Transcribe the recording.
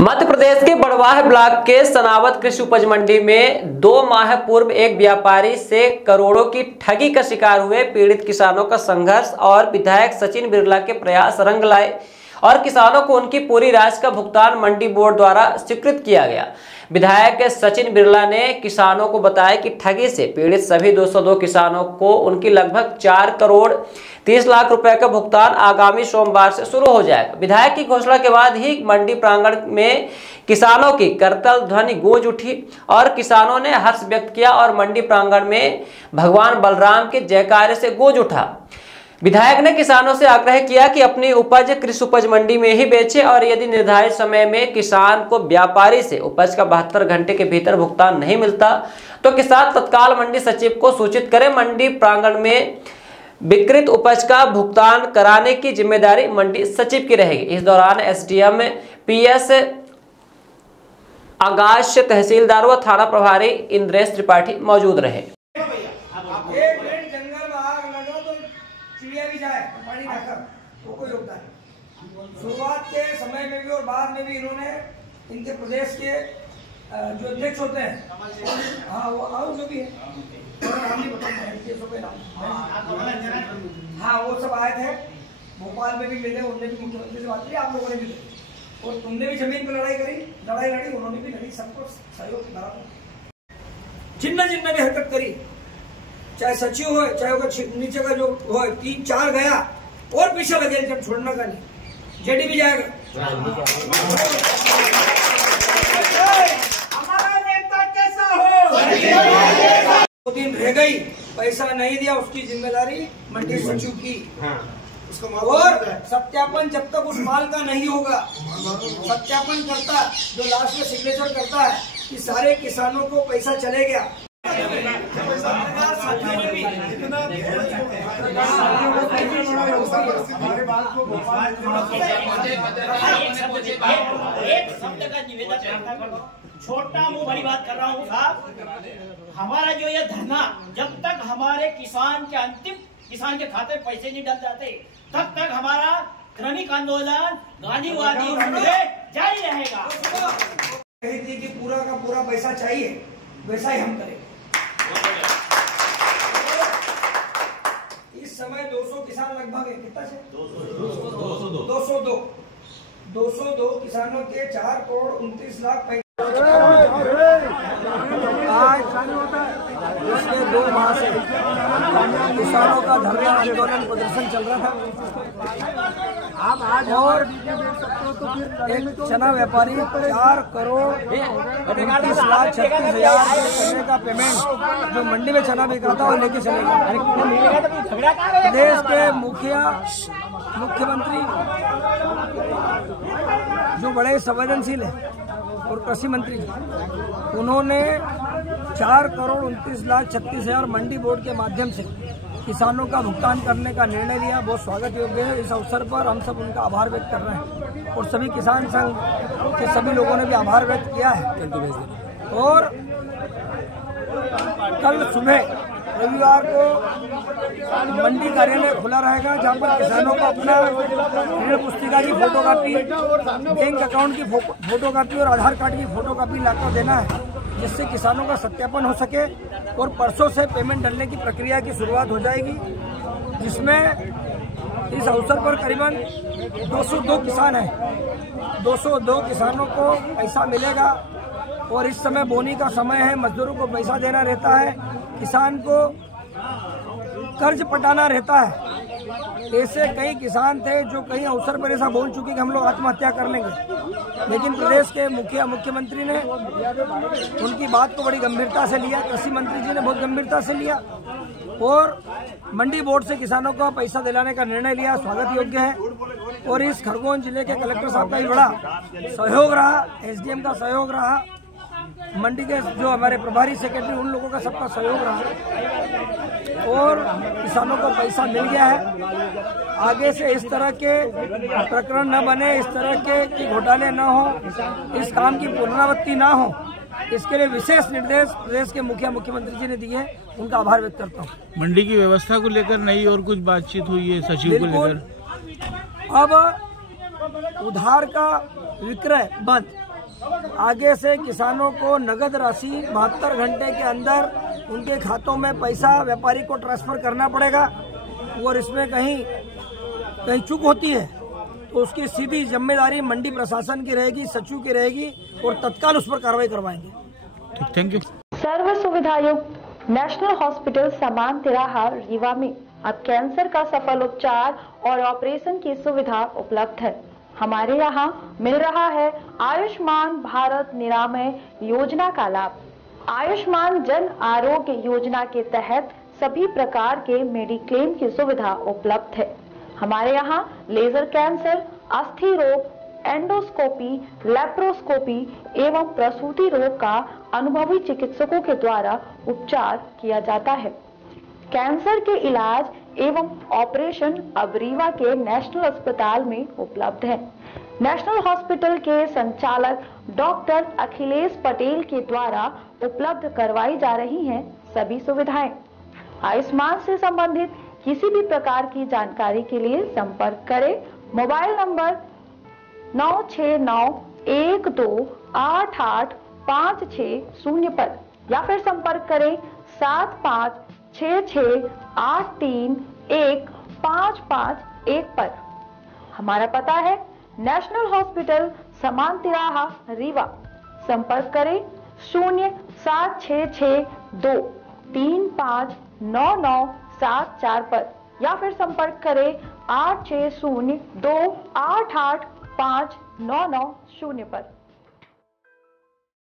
मध्य प्रदेश के बड़वाह ब्लॉक के सनावत कृषि उपज मंडी में 2 माह पूर्व एक व्यापारी से करोड़ों की ठगी का शिकार हुए पीड़ित किसानों का संघर्ष और विधायक सचिन बिरला के प्रयास रंग लाए और किसानों को उनकी पूरी राशि का भुगतान मंडी बोर्ड द्वारा स्वीकृत किया गया। विधायक सचिन बिरला ने किसानों को बताया कि ठगी से पीड़ित सभी 202 किसानों को उनकी लगभग 4 करोड़ 30 लाख रुपए का भुगतान आगामी सोमवार से शुरू हो जाएगा। विधायक की घोषणा के बाद ही मंडी प्रांगण में किसानों की करतल ध्वनि गूंज उठी और किसानों ने हर्ष व्यक्त किया और मंडी प्रांगण में भगवान बलराम के जयकारे से गूंज उठा। विधायक ने किसानों से आग्रह किया कि अपनी उपज कृषि उपज मंडी में ही बेचे और यदि निर्धारित समय में किसान को व्यापारी से उपज का 72 घंटे के भीतर भुगतान नहीं मिलता तो किसान तत्काल मंडी सचिव को सूचित करें। मंडी प्रांगण में विकृत उपज का भुगतान कराने की जिम्मेदारी मंडी सचिव की रहेगी। इस दौरान एसडीएम पीएस आकाश, तहसीलदार व थाना प्रभारी इंद्रेश त्रिपाठी मौजूद रहे। चिड़िया भी जाए पानी डालकर वो कोई योगदान नहीं। शुरुआत के समय में भी और बाद में भी इन्होंने इनके प्रदेश के जो अध्यक्ष होते हैं, हाँ वो और जो भी है, नाम नहीं बताऊंगा, हाँ वो सब आए थे। भोपाल में भी मिले, उन्होंने भी मुख्यमंत्री से बात की, आप लोगों ने भी मिले और तुमने भी जमीन पर लड़ाई करी, लड़ाई लड़ी, उन्होंने भी लड़ी, सबको सहयोग करा। जिन्ना जिन्ना भी हरकत करी, चाहे सचिव हो चाहे नीचे का जो हो 3-4 गया और पीछे लगे, जब छोड़ना का नहीं, जेडी भी जाएगा। हमारा नेता कैसा हो, 2 दिन रह गई, पैसा नहीं दिया, उसकी जिम्मेदारी मंडी सचिव की। और सत्यापन जब तक उस माल का नहीं होगा, सत्यापन करता जो लास्ट में सिग्नेचर करता है कि सारे किसानों को पैसा चले गया। छोटा मुंह भरी बात कर रहा हूँ साहब, हमारा जो ये धरना जब तक हमारे किसान के अंतिम किसान के खाते पैसे नहीं डल जाते तब तक हमारा श्रमिक आंदोलन गांधीवादी जारी रहेगा। कही थी कि पूरा का पूरा पैसा चाहिए, वैसा ही हम करेंगे। इस समय 200 किसान लगभग है, कितना से 202 किसानों के 4 करोड़ 29 लाख आज पिछले 2 माह से किसानों का धरना आंदोलन प्रदर्शन चल रहा था। आज और एक चना व्यापारी 4 करोड़ 29 लाख 36 हजार करने का पेमेंट जो मंडी में चना बिक रहा था वो लेके चले गए। प्रदेश के मुख्यमंत्री जो बड़े संवेदनशील है और कृषि मंत्री उन्होंने 4 करोड़ 29 लाख 36 हजार मंडी बोर्ड के माध्यम से किसानों का भुगतान करने का निर्णय लिया। बहुत स्वागत योग्य है। इस अवसर पर हम सब उनका आभार व्यक्त कर रहे हैं और सभी किसान संघ के सभी लोगों ने भी आभार व्यक्त किया है। और कल सुबह रविवार को मंडी कार्यालय खुला रहेगा, जहां पर किसानों को अपना ऋण पुस्तिका की फोटोकॉपी, बैंक अकाउंट की फोटोकॉपी और आधार कार्ड की फोटोकॉपी लाकर देना है, जिससे किसानों का सत्यापन हो सके। और परसों से पेमेंट डालने की प्रक्रिया की शुरुआत हो जाएगी, जिसमें इस अवसर पर करीबन 202 किसान हैं। 202 किसानों को पैसा मिलेगा और इस समय बोनी का समय है, मजदूरों को पैसा देना रहता है, किसान को कर्ज पटाना रहता है। ऐसे कई किसान थे जो कई अवसर पर ऐसा बोल चुके कि हम लोग आत्महत्या कर लेंगे, लेकिन प्रदेश के मुख्यमंत्री ने उनकी बात को बड़ी गंभीरता से लिया, कृषि मंत्री जी ने बहुत गंभीरता से लिया और मंडी बोर्ड से किसानों को पैसा दिलाने का निर्णय लिया। स्वागत योग्य है। और इस खरगोन जिले के कलेक्टर साहब का भी बड़ा सहयोग रहा, एसडीएम का सहयोग रहा, मंडी के जो हमारे प्रभारी सेक्रेटरी उन लोगों का सबका सहयोग रहा और किसानों को पैसा मिल गया है। आगे से इस तरह के प्रकरण न बने, इस तरह के घोटाले न हो, इस काम की पुनरावृत्ति न हो, इसके लिए विशेष निर्देश प्रदेश के मुख्यमंत्री जी ने दिए, उनका आभार व्यक्त करता हूँ। मंडी की व्यवस्था को लेकर नई और कुछ बातचीत हुई है सचिव को लेकर? अब उधार का विक्रय बंद, आगे से किसानों को नगद राशि 72 घंटे के अंदर उनके खातों में पैसा व्यापारी को ट्रांसफर करना पड़ेगा। और इसमें कहीं चूक होती है तो उसकी सीधी जिम्मेदारी मंडी प्रशासन की रहेगी, सचिव की रहेगी और तत्काल उस पर कार्रवाई करवाएंगे। Thank you. सर्व सुविधा युक्त नेशनल हॉस्पिटल समान तिराहा रीवा में अब कैंसर का सफल उपचार और ऑपरेशन की सुविधा उपलब्ध है। हमारे यहाँ मिल रहा है आयुष्मान भारत निरामय योजना का लाभ। आयुष्मान जन आरोग्य योजना के तहत सभी प्रकार के मेडिक्लेम की सुविधा उपलब्ध है। हमारे यहाँ लेजर कैंसर, अस्थि रोग, एंडोस्कोपी, लेप्रोस्कोपी एवं प्रसूति रोग का अनुभवी चिकित्सकों के द्वारा उपचार किया जाता है। कैंसर के इलाज एवं ऑपरेशन अब रीवा के नेशनल अस्पताल में उपलब्ध है। नेशनल हॉस्पिटल के संचालक डॉक्टर अखिलेश पटेल के द्वारा उपलब्ध करवाई जा रही हैं सभी सुविधाएं। आयुष्मान से संबंधित किसी भी प्रकार की जानकारी के लिए संपर्क करें मोबाइल नंबर 9691288560 पर या फिर संपर्क करें 7566831551 पर। हमारा पता है नेशनल हॉस्पिटल समान तिराहा रीवा। संपर्क करें 07662359974 पर या फिर संपर्क करें 8602885990 पर।